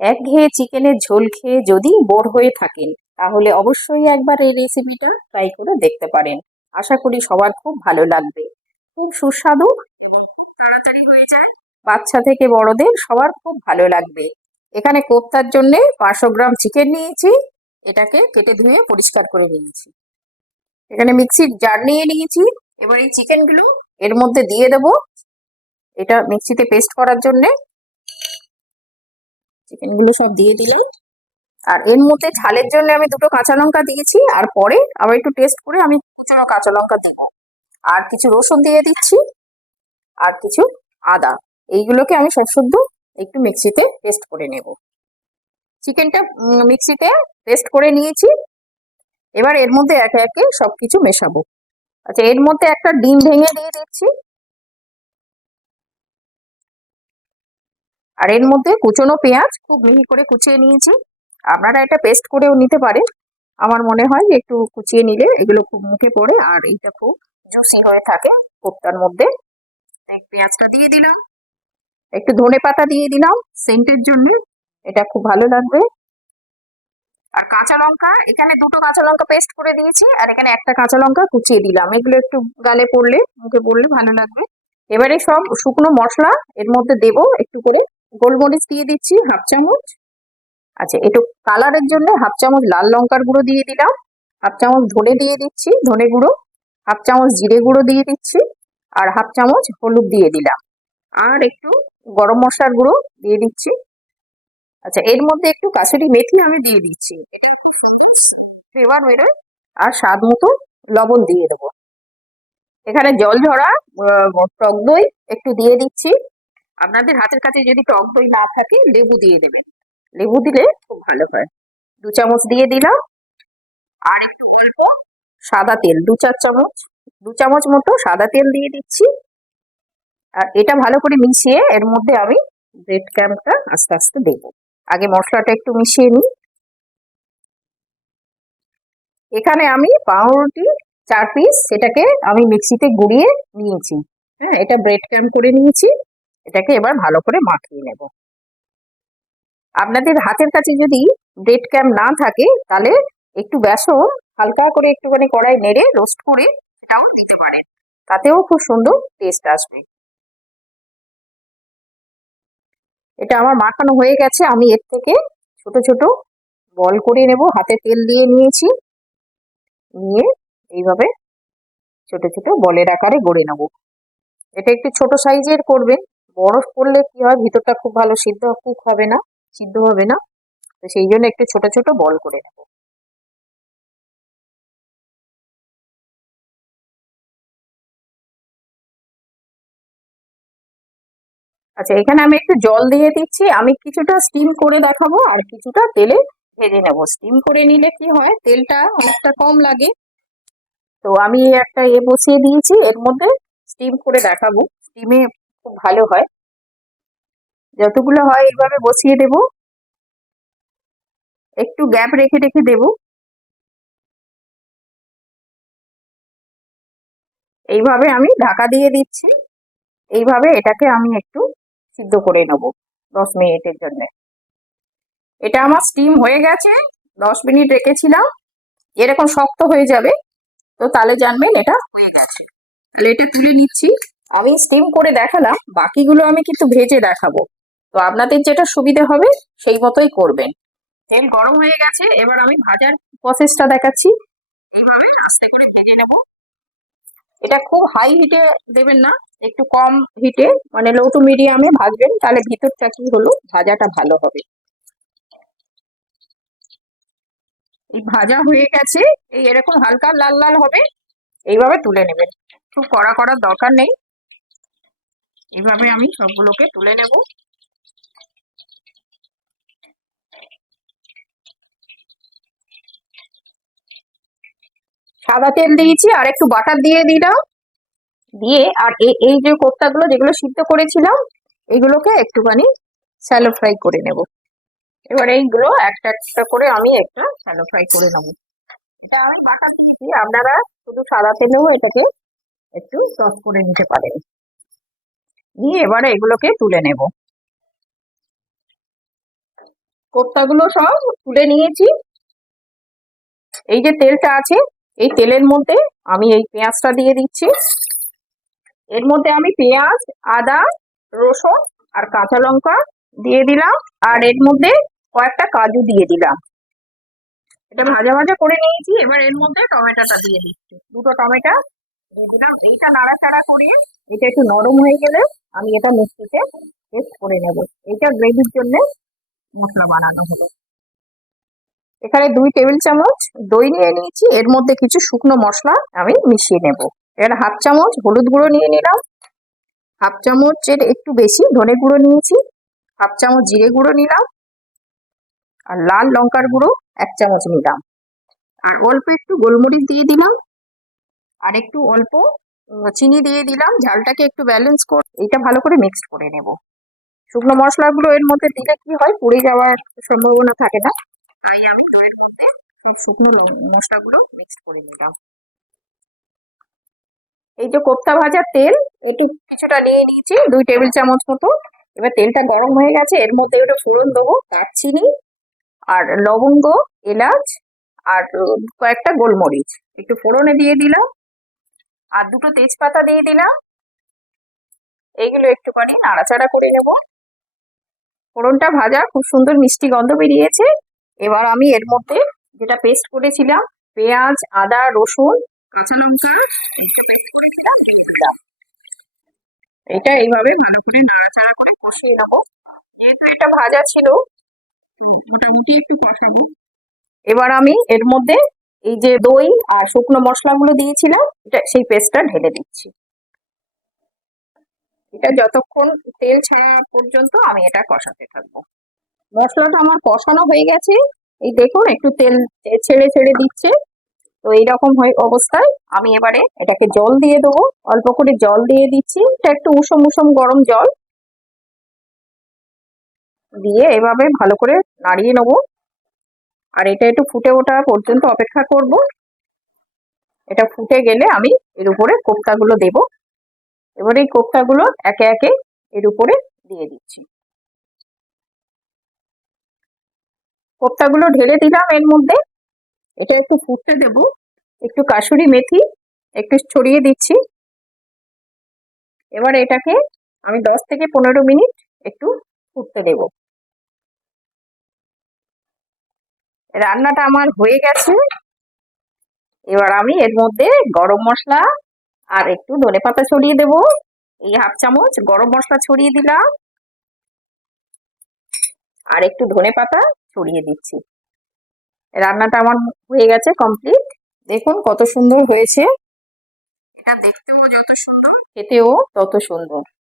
একঘেয়ে চিকেনের ঝোল খেয়ে যদি বোর হয়ে থাকেন, তাহলে অবশ্যই একবার এই রেসিপিটা ট্রাই করে দেখতে পারেন। আশা করি সবার খুব ভালো লাগবে। খুব সুস্বাদু এবং খুব তাড়াতাড়ি হয়ে যায়। বাচ্চা থেকে বড়দের সবার খুব ভালো লাগবে। এখানে কোপ্তার জন্য পাঁচশো গ্রাম চিকেন নিয়েছি। এটাকে কেটে ধুয়ে পরিষ্কার করে নিয়েছি। এখানে মিক্সির জার নিয়ে নিয়েছি। এবার এই চিকেনগুলো এর মধ্যে দিয়ে দেব। এটা মিক্সিতে পেস্ট করার জন্যে চিকেনগুলো সব দিয়ে দিলাম। আর এর মধ্যে ঝালের জন্য আমি দুটো কাঁচা লঙ্কা দিয়েছি। আর পরে আবার একটু টেস্ট করে আমি কুচানো কাঁচা লঙ্কা দেবো। আর কিছু রসুন দিয়ে দিচ্ছি। আর কিছু আদা। এইগুলোকে আমি সব শুদ্ধ একটু মিক্সিতে পেস্ট করে নেব। চিকেনটা মিক্সিতে পেস্ট করে নিয়েছি। এবার এর মধ্যে একে একে সবকিছু মেশাবো। আচ্ছা এর মধ্যে একটা ডিম ভেঙে দিয়ে দিচ্ছি। আর এর মধ্যে কুচনো পেঁয়াজ খুব মিহি করে কুচিয়ে নিয়েছি। আপনারা এটা পেস্ট করেও নিতে পারেন। আমার মনে হয় একটু কুচিয়ে নিলে এগুলো খুব মুখে পড়ে আর এটা খুব জুসি হয়ে থাকে কোপ্তার মধ্যে। পেঁয়াজটা দিয়ে দিলাম। একটু ধনে পাতা দিয়ে দিলাম সেন্টের জন্য। এটা খুব ভালো লাগবে। আর কাঁচা লঙ্কা, এখানে দুটো কাঁচা লঙ্কা পেস্ট করে দিয়েছি আর এখানে একটা কাঁচা লঙ্কা কুচিয়ে দিলাম। এগুলো একটু গালে পড়লে, মুখে পড়লে ভালো লাগবে। এবারে সব শুকনো মশলা এর মধ্যে দেব একটু করে। গোলমরিচ দিয়ে দিচ্ছি, হাফ চামচ। আচ্ছা একটু কালারের জন্য হাফ চামচ লাল লঙ্কার গুঁড়ো দিয়ে দিলাম। হাফ চামচ ধনে দিয়ে দিচ্ছি, ধনে গুঁড়ো। হাফ চামচ জিরে গুঁড়ো দিয়ে দিচ্ছি আর হাফ চামচ হলুদ দিয়ে দিলাম। আর একটু গরম মশলার গুঁড়ো দিয়ে দিচ্ছি। আচ্ছা এর মধ্যে একটু কাসুরি মেথি আমি দিয়ে দিচ্ছি। ফ্লেভার বেরোয় আর স্বাদ মতো লবণ দিয়ে দেবো। এখানে জল ঝরা টক দই একটু দিয়ে দিচ্ছি। আপনাদের হাতের কাছে যদি টক দই না থাকে, লেবু দিয়ে দেবেন। লেবু দিলে খুব ভালো হয়। দু চামচ দিয়ে দিলাম। আর একটু সাদা তেল, দু চার চামচ, দু চামচ মতো সাদা তেল দিয়ে দিচ্ছি। আর এটা ভালো করে মিশিয়ে এর মধ্যে আমি ব্রেড ক্যাম্পটা আস্তে আস্তে দেব। আগে মশলাটা একটু মিশিয়ে নিই। এখানে আমি পাউরুটি চার পিস, সেটাকে আমি মিক্সিতে গুঁড়িয়ে নিয়েছি। হ্যাঁ এটা ব্রেড ক্যাম্প করে নিয়েছি। এটাকে এবার ভালো করে মাখিয়ে নেব। আপনাদের হাতের কাছে যদি ব্রেড ক্যাম্প না থাকে, তাহলে একটু বেসন, হালকা করে একটুখানি কড়াই নেড়ে রোস্ট করে সেটাও দিতে পারেন। তাতেও খুব সুন্দর টেস্ট আসবে। এটা আমার মাখানো হয়ে গেছে, আমি এর থেকে ছোট ছোট বল করে নেব, হাতে তেল দিয়ে নিয়েছি। নিয়ে এইভাবে ছোট ছোট বলের আকারে গড়ে নেব। এটা একটু ছোট সাইজের করবেন বরফ পড়লে কি হয়? ভিতরটা খুব ভালো সিদ্ধ কুক হবে না, সিদ্ধ হবে না। তো সেই জন্য একটু ছোট ছোট বল করে নেব। আচ্ছা এখানে আমি একটু জল দিয়ে দিচ্ছি। আমি কিছুটা স্টিম করে দেখাবো আর কিছুটা তেলে ভেজে নেব। স্টিম করে নিলে কি হয়? তেলটা অনেকটা কম লাগে। তো আমি একটা এ বসিয়ে দিয়েছি। এর মধ্যে স্টিম করে দেখাবো। স্টিমে খুব ভালো হয়। যতগুলো হয় এইভাবে বসিয়ে দেব। একটু গ্যাপ রেখে রেখে দেব। এইভাবে আমি ঢাকা দিয়ে দিচ্ছি। এইভাবে এটাকে আমি একটু সিদ্ধ করে নেব দশ মিনিটের জন্য। এটা আমার স্টিম হয়ে গেছে, দশ মিনিট রেখেছিলাম। এরকম শক্ত হয়ে যাবে, তো তাহলে জানবেন এটা হয়ে গেছে। তাহলে এটা তুলে নিচ্ছি। আমি স্টিম করে দেখালাম, বাকিগুলো আমি কিন্তু ভেজে দেখাবো। তো আপনাদের যেটা সুবিধে হবে, সেই মতোই করবেন। তেল গরম হয়ে গেছে, এবার আমি ভাজার প্রসেসটা দেখাচ্ছি। এইভাবে আস্তে করে ভেজে নেব। এটা খুব হাই হিটে দেবেন না, একটু কম হিটে মানে লো টু মিডিয়ামে ভাজবেন, তাহলে ভিতরটা কি হলো, ভাজাটা ভালো হবে। এই ভাজা হয়ে গেছে, এই এরকম হালকা লাল লাল হবে, এইভাবে তুলে নেবেন। খুব কড়া করার দরকার নেই। এইভাবে আমি সবগুলোকে তুলে নেব। সাদা তেল দিয়েছি, আর একটু বাটার দিয়ে দিলাম দিয়ে, আর এই যে কোপ্তাগুলো যেগুলো সিদ্ধ করেছিলাম, এগুলোকে একটুখানি স্যালো ফ্রাই করে নেব। এবার এইগুলো একটা একটা করে আমি একটা স্যালো ফ্রাই করে নেব। এটা আমি বাটার দিয়েছি, আপনারা শুধু সাদা তেলেও এটাকে একটু টস করে নিতে পারেন। নিয়ে এবারে এগুলোকে তুলে নেব। কোপ্তাগুলো সব তুলে নিয়েছি। এই যে তেলটা আছে, এই তেলের মধ্যে আমি এই পেঁয়াজটা দিয়ে দিচ্ছি। এর মধ্যে আমি পেঁয়াজ, আদা, রসুন আর কাঁচা লঙ্কা দিয়ে দিলাম আর এর মধ্যে কয়েকটা কাজু দিয়ে দিলাম। এটা ভাজা ভাজা করে নিয়েছি, এবার এর মধ্যে টমেটোটা দিয়ে দিচ্ছি। দুটো টমেটো দিয়ে এইটা নাড়াচাড়া করে এটা একটু নরম হয়ে গেলে আমি এটা মিক্সিতে পেস্ট করে নেব। এটা গ্রেভির জন্য মশলা বানানো হলো। এখানে দুই টেবিল চামচ দই নিয়ে নিয়েছি। এর মধ্যে কিছু শুকনো মশলা আমি মিশিয়ে নেব। এবার হাফ চামচ হলুদ গুঁড়ো নিয়ে নিলাম। হাফ চামচের একটু বেশি ধনে গুঁড়ো নিয়েছি। হাফ চামচ জিরে গুঁড়ো নিলাম। আর লাল লঙ্কার গুঁড়ো এক চামচ নিলাম। আর অল্প একটু গোলমরিচ দিয়ে দিলাম। আর একটু অল্প চিনি দিয়ে দিলাম, ঝালটাকে একটু ব্যালেন্স করে, এটা ভালো করে মিক্সড করে নেব। শুকনো মশলাগুলো এর মধ্যে দিলে কি হয়, পুড়ে যাওয়ার সম্ভাবনা থাকে না। তাই আমি দইয়ের মধ্যে সব শুকনো মশলাগুলো মিক্সড করে নিলাম। এই যে কোপ্তা ভাজার তেল এটি কিছুটা নিয়ে নিয়েছি দুই টেবিল চামচ মতো। এবার তেলটা গরম হয়ে গেছে, এর মধ্যে একটু ফোড়ন দেবো, দারচিনি আর লবঙ্গ, এলাচ আর কয়েকটা গোলমরিচ। একটু ফোড়নে দিয়ে দিলাম আর দুটো তেজপাতা দিয়ে দিলাম। এইগুলো একটুখানি নাড়াচাড়া করে নেব। ফোড়নটা ভাজা, খুব সুন্দর মিষ্টি গন্ধ বেরিয়েছে। এবার আমি এর মধ্যে যেটা পেস্ট করেছিলাম, পেঁয়াজ, আদা, রসুন, কাঁচা লঙ্কা। এটা এইভাবে ভালো করে নাড়াচাড়া করে কষিয়ে নেব। যেহেতু এটা ভাজা ছিল, মোটামুটি একটু কষাবো। এবার আমি এর মধ্যে এই যে দই আর শুকনো মশলাগুলো দিয়েছিলাম, এটা সেই পেস্টটা ঢেলে দিচ্ছি। এটা যতক্ষণ তেল ছাড়া পর্যন্ত আমি এটা কষাতে থাকব। মশলাটা আমার কষানো হয়ে গেছে। এই দেখুন, একটু তেল ছেড়ে ছেড়ে দিচ্ছে। তো এইরকম হয় অবস্থায়। আমি এবারে এটাকে জল দিয়ে দেবো। অল্প করে জল দিয়ে দিচ্ছি। এটা একটু উষম উষম গরম জল। দিয়ে এভাবে ভালো করে নাড়িয়ে নেব। আর এটা একটু ফুটে ওঠা পর্যন্ত অপেক্ষা করব। এটা ফুটে গেলে আমি এর উপরে কোপ্তাগুলো দেব। এবার এই কোপ্তাগুলো একে একে এর উপরে দিয়ে দিচ্ছি। কোপ্তাগুলো ঢেলে দিলাম এর মধ্যে। এটা একটু ফুটতে দেব। একটু কাসুরি মেথি একটু ছড়িয়ে দিচ্ছি। এবার এটাকে আমি দশ থেকে পনেরো মিনিট একটু ফুটতে দেব। রান্নাটা আমার হয়ে গেছে। এবার আমি এর মধ্যে গরম মশলা আর একটু ধনেপাতা ছড়িয়ে দেব। এই হাফ চামচ গরম মশলা ছড়িয়ে দিলাম। আর একটু ধনেপাতা ছড়িয়ে দিচ্ছি। রান্নাটা আমার হয়ে গেছে কমপ্লিট দেখুন কত সুন্দর হয়েছে। এটা দেখতেও যত সুন্দর, খেতেও তত সুন্দর।